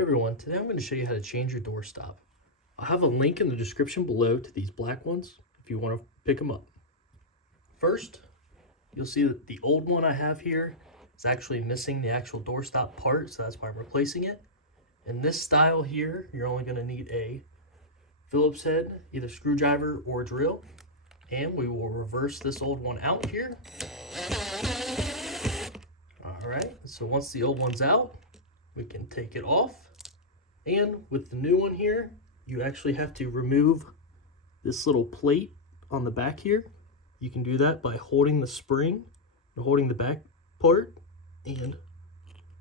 Hey everyone, today I'm going to show you how to change your doorstop. I'll have a link in the description below to these black ones if you want to pick them up. First, you'll see that the old one I have here is actually missing the actual doorstop part, so that's why I'm replacing it. In this style here, you're only going to need a Phillips head, either screwdriver or drill, and we will reverse this old one out here. Alright, so once the old one's out, we can take it off. And with the new one here, you actually have to remove this little plate on the back here. You can do that by holding the spring and holding the back part and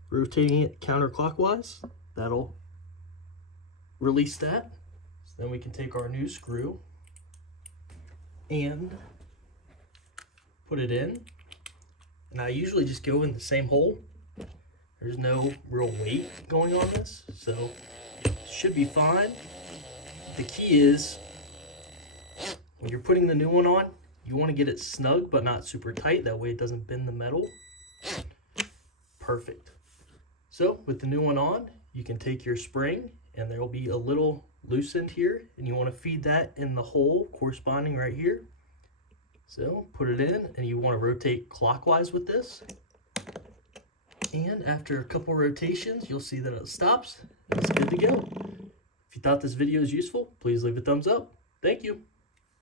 rotating it counterclockwise. That'll release that. So then we can take our new screw and put it in. And I usually just go in the same hole. There's no real weight going on this, so it should be fine. The key is, when you're putting the new one on, you want to get it snug but not super tight. That way it doesn't bend the metal. Perfect. So with the new one on, you can take your spring and there will be a little loose end here, and you want to feed that in the hole corresponding right here. So put it in, and you want to rotate clockwise with this. And after a couple rotations, you'll see that it stops and it's good to go. If you thought this video is useful, please leave a thumbs up. Thank you.